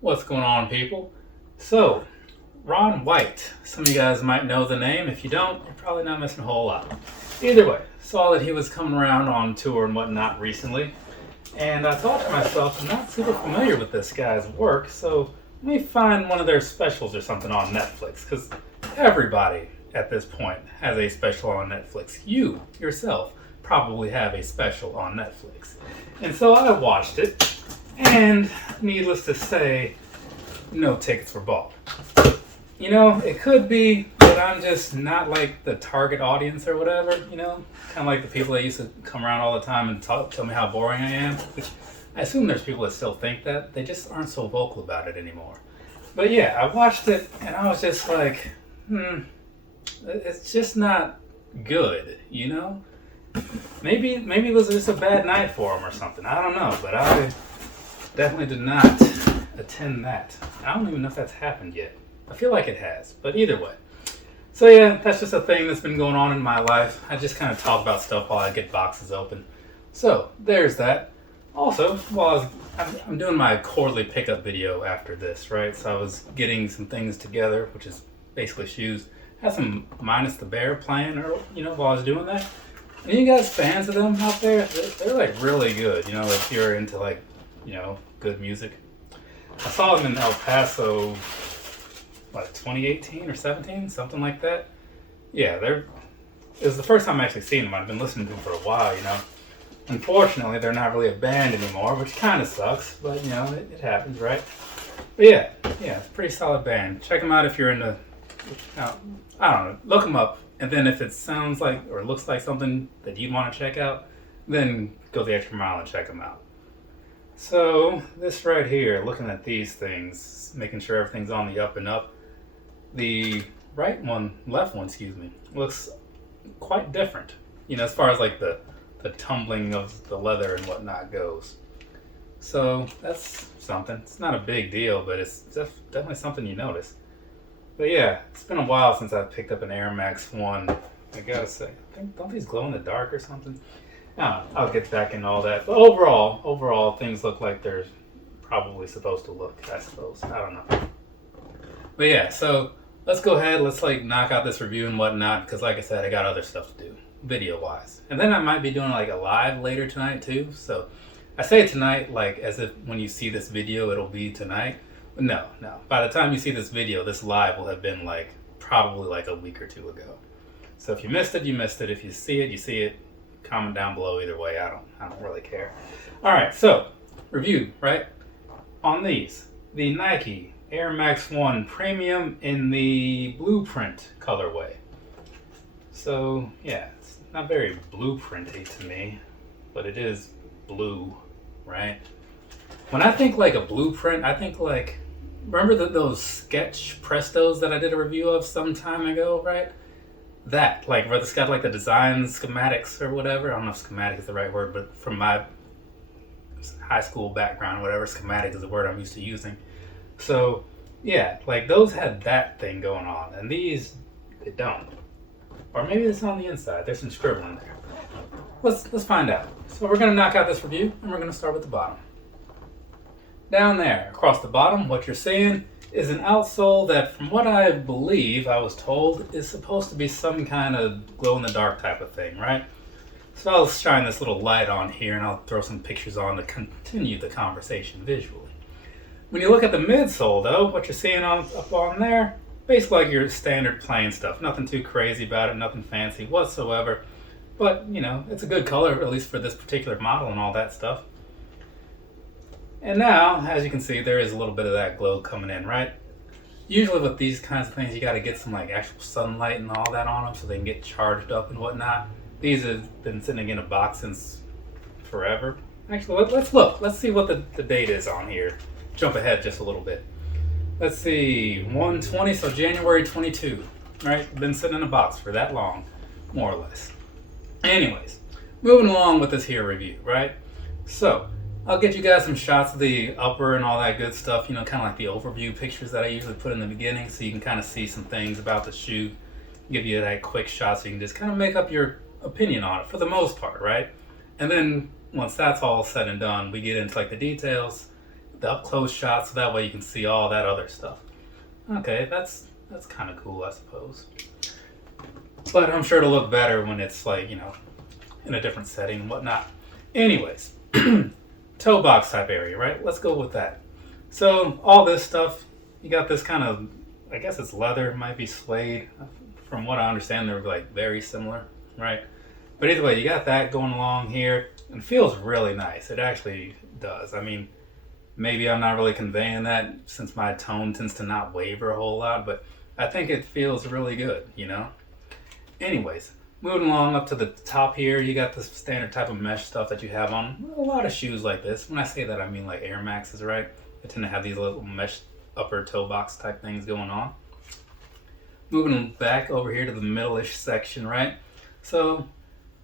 What's going on, people? So, Ron White. Some of you guys might know the name. If you don't, you're probably not missing a whole lot. Either way, saw that he was coming around on tour and whatnot recently. And I thought to myself, I'm not super familiar with this guy's work, so let me find one of their specials or something on Netflix. Because everybody at this point has a special on Netflix. You, yourself, probably have a special on Netflix. And so I watched it, and needless to say, no tickets were bought. You know, it could be that I'm just not like the target audience or whatever, you know? Kind of like the people that used to come around all the time and tell me how boring I am, which I assume there's people that still think that. They just aren't so vocal about it anymore. But yeah, I watched it and I was just like, it's just not good, you know? Maybe it was just a bad night for him or something. I don't know, but I definitely did not attend that. I don't even know if that's happened yet. I feel like it has, but either way. So yeah, that's just a thing that's been going on in my life. I just kind of talk about stuff while I get boxes open. So there's that. Also, while I'm doing my quarterly pickup video after this, right? So I was getting some things together, which is basically shoes. Had some Minus the Bear playing, or while I was doing that. Are you guys fans of them out there? They're like really good. You know, if you're into like good music. I saw them in El Paso, like 2018 or 17, something like that. Yeah, it was the first time I actually seen them. I've been listening to them for a while, you know. Unfortunately, they're not really a band anymore, which kind of sucks, but it happens, right? But yeah, it's a pretty solid band. Check them out if you're into, I don't know, look them up, and then if it sounds like or looks like something that you'd want to check out, then go the extra mile and check them out. So this right here, looking at these things, making sure everything's on the up and up. The left one, looks quite different. As far as like the tumbling of the leather and whatnot goes. So that's something. It's not a big deal, but it's definitely something you notice. But yeah, it's been a while since I picked up an Air Max 1. I gotta say, don't these glow in the dark or something? I'll get back into all that. But overall, things look like they're probably supposed to look, I suppose. I don't know. But yeah, so let's go ahead. Let's knock out this review and whatnot, because like I said, I got other stuff to do, video-wise. And then I might be doing a live later tonight too. So I say tonight as if when you see this video, it'll be tonight. But no. By the time you see this video, this live will have been probably a week or two ago. So if you missed it, you missed it. If you see it, you see it. Comment down below either way. I don't really care. All right, so review right on these. The Nike Air Max 1 Premium in the Blueprint colorway. So yeah, it's not very blueprinty to me, but it is blue, right? When I think a blueprint, I think remember those sketch Prestos that I did a review of some time ago, right? That, where it's got the design schematics or whatever. I don't know if schematic is the right word, but from my high school background, whatever, schematic is the word I'm used to using. So, yeah, those had that thing going on, and these, they don't. Or maybe it's on the inside. There's some scribbling there. Let's find out. So we're going to knock out this review, and we're going to start with the bottom. Down there, across the bottom, what you're seeing is an outsole that, from what I believe, I was told, is supposed to be some kind of glow-in-the-dark type of thing, right? So I'll shine this little light on here, and I'll throw some pictures on to continue the conversation visually. When you look at the midsole, though, what you're seeing up on there, basically your standard plain stuff. Nothing too crazy about it, nothing fancy whatsoever. But, it's a good color, at least for this particular model and all that stuff. And now, as you can see, there is a little bit of that glow coming in, right? Usually with these kinds of things, you got to get some actual sunlight and all that on them so they can get charged up and whatnot. These have been sitting in a box since forever. Actually, let's look. Let's see what the date is on here. Jump ahead just a little bit. Let's see, 1/20, so January 22, right? Been sitting in a box for that long, more or less. Anyways, moving along with this here review, right? So, I'll get you guys some shots of the upper and all that good stuff, kind of like the overview pictures that I usually put in the beginning, so you can kind of see some things about the shoe, give you that quick shot so you can just kind of make up your opinion on it for the most part, right? And then once that's all said and done, we get into the details, the up close shot so that way you can see all that other stuff. Okay, that's kind of cool, I suppose. But I'm sure it'll look better when it's like, you know, in a different setting and whatnot. Anyways, toe box type area, right? Let's go with that. So all this stuff, you got this kind of, I guess it's leather, might be suede. From what I understand, they're like very similar, right? But either way, you got that going along here, and it feels really nice. It actually does. I mean, maybe I'm not really conveying that since my tone tends to not waver a whole lot, but I think it feels really good, you know? Anyways, moving along up to the top here, you got this standard type of mesh stuff that you have on a lot of shoes like this. When I say that, I mean like Air Maxes, right? They tend to have these little mesh upper toe box type things going on. Moving back over here to the middle-ish section, right? So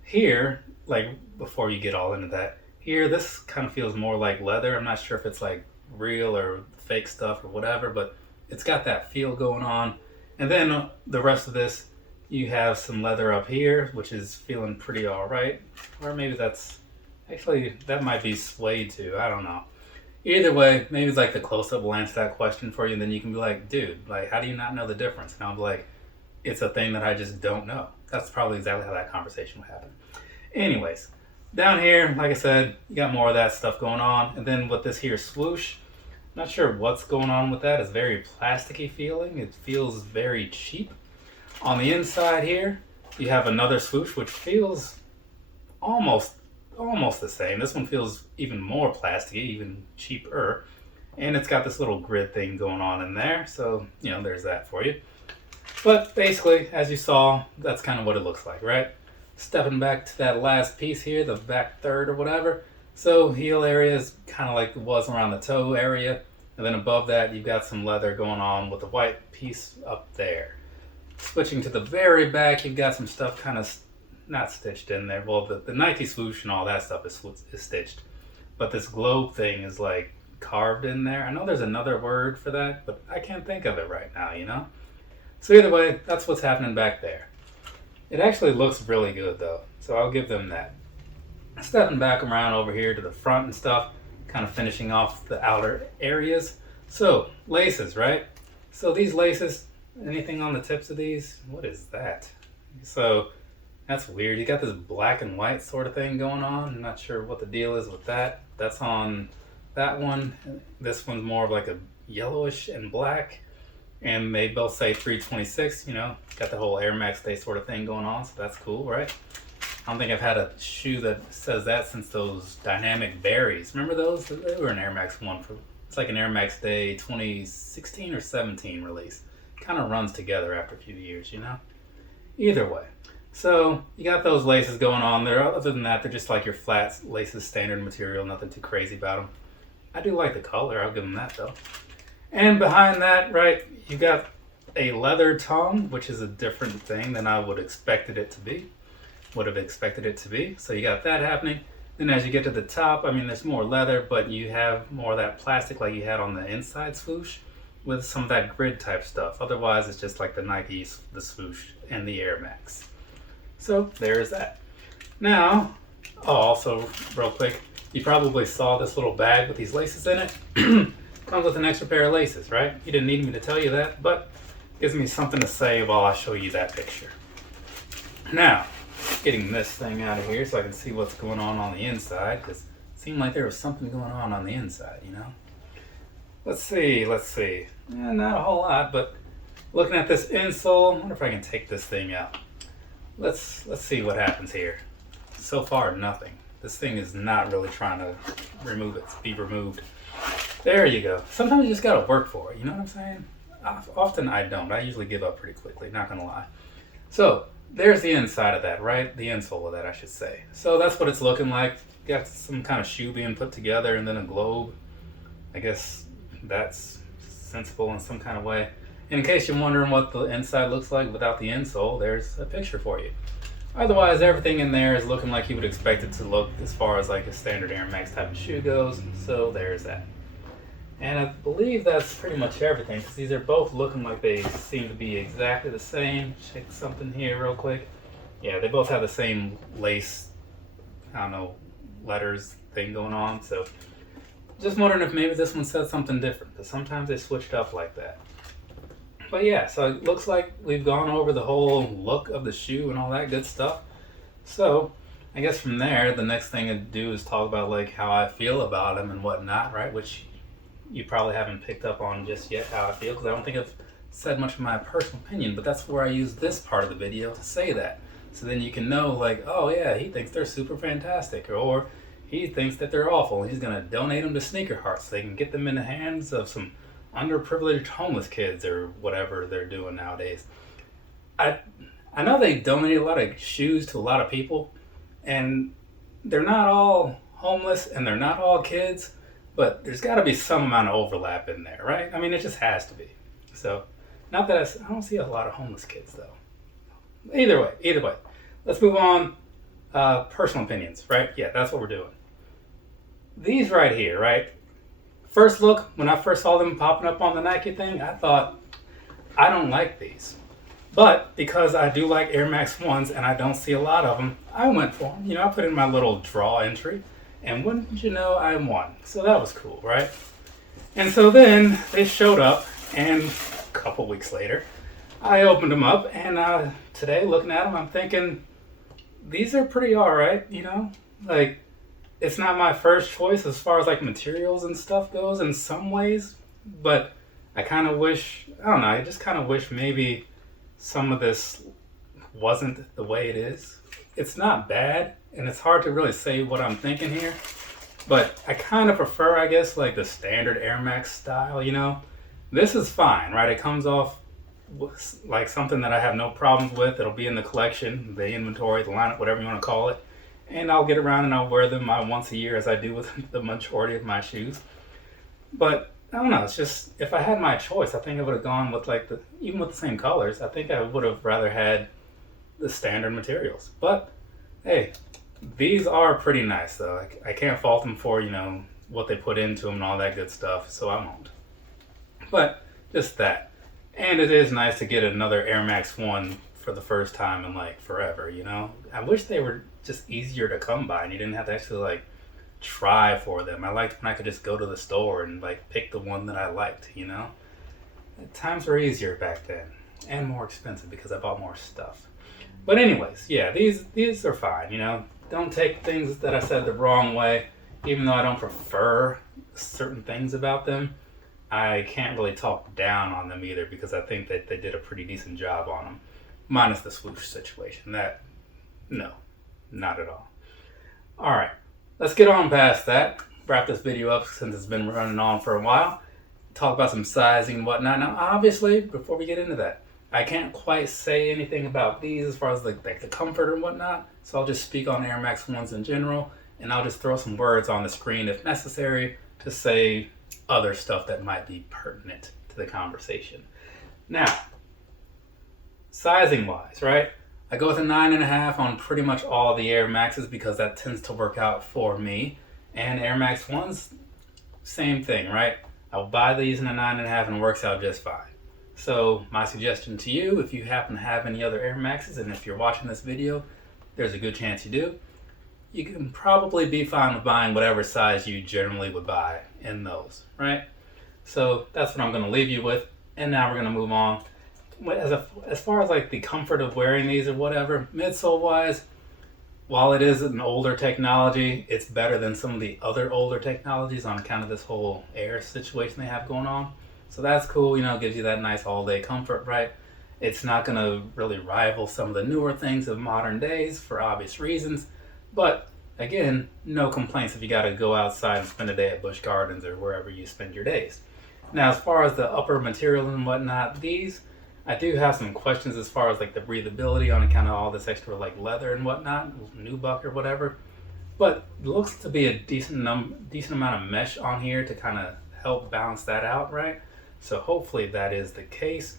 here, like before you get all into that, here this kind of feels more like leather. I'm not sure if it's like real or fake stuff or whatever, but it's got that feel going on. And then the rest of this, you have some leather up here, which is feeling pretty all right. Or maybe that's, actually, that might be suede too. I don't know. Either way, maybe it's like the close-up will answer that question for you, and then you can be like, dude, like, how do you not know the difference? And I'll be like, it's a thing that I just don't know. That's probably exactly how that conversation would happen. Anyways, down here, like I said, you got more of that stuff going on. And then with this here swoosh, not sure what's going on with that. It's very plasticky feeling. It feels very cheap. On the inside here, you have another swoosh, which feels almost the same. This one feels even more plasticky, even cheaper. And it's got this little grid thing going on in there. So, you know, there's that for you. But basically, as you saw, that's kind of what it looks like, right? Stepping back to that last piece here, the back third or whatever. So heel area is kind of like it was around the toe area. And then above that, you've got some leather going on with the white piece up there. Switching to the very back, you've got some stuff kind of not stitched in there. Well, the Nike swoosh and all that stuff is stitched. But this globe thing is like carved in there. I know there's another word for that, but I can't think of it right now, you know? So either way, that's what's happening back there. It actually looks really good though, so I'll give them that. Stepping back around over here to the front and stuff, kind of finishing off the outer areas. So, laces, right? So these laces, anything on the tips of these? What is that? So, that's weird. You got this black and white sort of thing going on. I'm not sure what the deal is with that. That's on that one. This one's more of like a yellowish and black. And they both say 326, you know, got the whole Air Max Day sort of thing going on. So that's cool, right? I don't think I've had a shoe that says that since those Dynamic Berries. Remember those? They were an Air Max one. It's like an Air Max Day 2016 or 17 release. Kind of runs together after a few years, you know? Either way. So you got those laces going on there. Other than that, they're just like your flat laces, standard material, nothing too crazy about them. I do like the color. I'll give them that though. And behind that, right, you got a leather tongue, which is a different thing than I would have expected it to be. So you got that happening. Then as you get to the top, I mean, there's more leather, but you have more of that plastic like you had on the inside swoosh with some of that grid type stuff. Otherwise, it's just like the Nike, the swoosh, and the Air Max. So there's that. Now, also real quick, you probably saw this little bag with these laces in it. Comes with an extra pair of laces, right? You didn't need me to tell you that, but gives me something to say while I show you that picture. Now, getting this thing out of here so I can see what's going on the inside, because it seemed like there was something going on the inside, you know? Let's see. Not a whole lot, but looking at this insole, I wonder if I can take this thing out. Let's see what happens here. So far, nothing. This thing is not really trying to be removed. There you go. Sometimes you just gotta work for it, you know what I'm saying? Often I don't. I usually give up pretty quickly, not gonna lie. So, there's the inside of that, right? The insole of that, I should say. So that's what it's looking like. You got some kind of shoe being put together and then a globe. I guess that's sensible in some kind of way. In case you're wondering what the inside looks like without the insole, there's a picture for you. Otherwise, everything in there is looking like you would expect it to look as far as like a standard Air Max type of shoe goes. So there's that. And I believe that's pretty much everything, because these are both looking like they seem to be exactly the same. Check something here real quick. Yeah, they both have the same lace, I don't know, letters thing going on. So just wondering if maybe this one said something different, because sometimes they switched up like that. But yeah, so it looks like we've gone over the whole look of the shoe and all that good stuff. So I guess from there, the next thing to do is talk about like how I feel about them and whatnot, right? Which you probably haven't picked up on just yet, how I feel, because I don't think I've said much of my personal opinion, but that's where I use this part of the video to say that. So then you can know like, oh yeah, he thinks they're super fantastic, or he thinks that they're awful, and he's gonna donate them to Sneaker Hearts so they can get them in the hands of some underprivileged homeless kids or whatever they're doing nowadays. I know they donate a lot of shoes to a lot of people, and they're not all homeless and they're not all kids, but there's got to be some amount of overlap in there, right? I mean, it just has to be. So, not that I don't see a lot of homeless kids though. Either way, let's move on. Personal opinions, right? Yeah, that's what we're doing. These right here, right? First look, when I first saw them popping up on the Nike thing, I thought, I don't like these. But because I do like Air Max 1s and I don't see a lot of them, I went for them. You know, I put in my little draw entry, and wouldn't you know, I won. So that was cool, right? And so then they showed up, and a couple weeks later, I opened them up, and today, looking at them, I'm thinking, these are pretty alright, you know? Like, it's not my first choice as far as like materials and stuff goes in some ways, but I kind of wish, I don't know, I just kind of wish maybe some of this wasn't the way it is. It's not bad, and it's hard to really say what I'm thinking here, but I kind of prefer, I guess, like the standard Air Max style, you know? This is fine, right? It comes off like something that I have no problems with. It'll be in the collection, the inventory, the lineup, whatever you want to call it. And I'll get around and I'll wear them once a year, as I do with the majority of my shoes. But I don't know, it's just, if I had my choice, I think I would have gone with like even with the same colors, I think I would have rather had the standard materials. But hey, these are pretty nice though. I can't fault them for, you know, what they put into them and all that good stuff, so I won't. But just that. And it is nice to get another Air Max 1 for the first time in like forever, you know? I wish they were just easier to come by and you didn't have to actually like try for them. I liked when I could just go to the store and like pick the one that I liked, you know? Times were easier back then and more expensive because I bought more stuff. But anyways, yeah, these are fine, you know? Don't take things that I said the wrong way. Even though I don't prefer certain things about them, I can't really talk down on them either because I think that they did a pretty decent job on them. Minus the swoosh situation. That, no, not at all. Alright, let's get on past that. Wrap this video up since it's been running on for a while. Talk about some sizing and whatnot. Now, obviously, before we get into that, I can't quite say anything about these as far as like the comfort and whatnot. So I'll just speak on Air Max 1s in general, and I'll just throw some words on the screen if necessary to say other stuff that might be pertinent to the conversation. Now, sizing wise, right? I go with a 9.5 on pretty much all the Air Maxes because that tends to work out for me. And Air Max 1s, same thing, right? I'll buy these in a 9.5 and it works out just fine. So my suggestion to you, if you happen to have any other Air Maxes, and if you're watching this video, there's a good chance you do, you can probably be fine with buying whatever size you generally would buy in those, right? So that's what I'm going to leave you with. And now we're going to move on. As far as like the comfort of wearing these or whatever, midsole wise, while it is an older technology, it's better than some of the other older technologies on account of this whole air situation they have going on. So that's cool, you know, gives you that nice all day comfort, right? It's not going to really rival some of the newer things of modern days for obvious reasons. But again, no complaints if you got to go outside and spend a day at Busch Gardens or wherever you spend your days. Now, as far as the upper material and whatnot, these, I do have some questions as far as like the breathability on account of all this extra like leather and whatnot, nubuck or whatever. But it looks to be a decent amount of mesh on here to kind of help balance that out, right? So hopefully that is the case.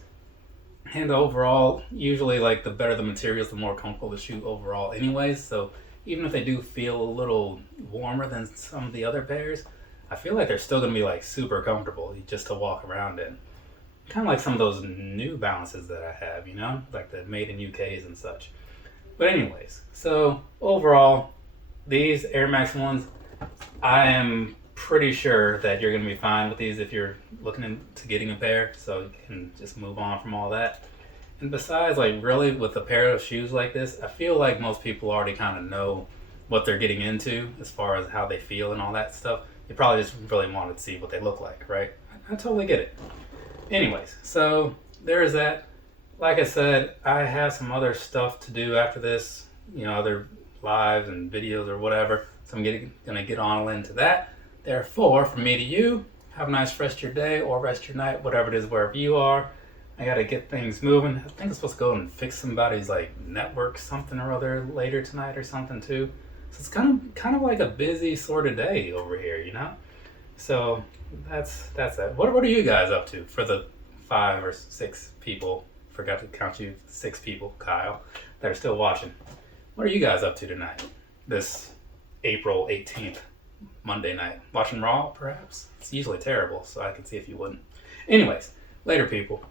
And overall, usually like the better the materials, the more comfortable the shoe overall anyways. So even if they do feel a little warmer than some of the other pairs, I feel like they're still going to be like super comfortable just to walk around in. Kind of like some of those New Balances that I have, you know, like the made in UKs and such. But anyways, so overall, these Air Max 1s, I am pretty sure that you're going to be fine with these if you're looking into getting a pair, so you can just move on from all that. And besides, like, really with a pair of shoes like this, I feel like most people already kind of know what they're getting into as far as how they feel and all that stuff. You probably just really wanted to see what they look like, right? I totally get it. Anyways, so there's that. Like I said, I have some other stuff to do after this, you know, other lives and videos or whatever. So I'm gonna get on into that. Therefore, from me to you, have a nice rest of your day or rest of your night, whatever it is, wherever you are. I gotta get things moving. I think I'm supposed to go and fix somebody's like network something or other later tonight or something too. So it's kind of like a busy sort of day over here, you know. So that's that. What are you guys up to for the 5 or 6 people? Forgot to count you 6 people, Kyle, that are still watching. What are you guys up to tonight? This April 18th, Monday night. Watching Raw, perhaps? It's usually terrible, so I can see if you wouldn't. Anyways, later, people.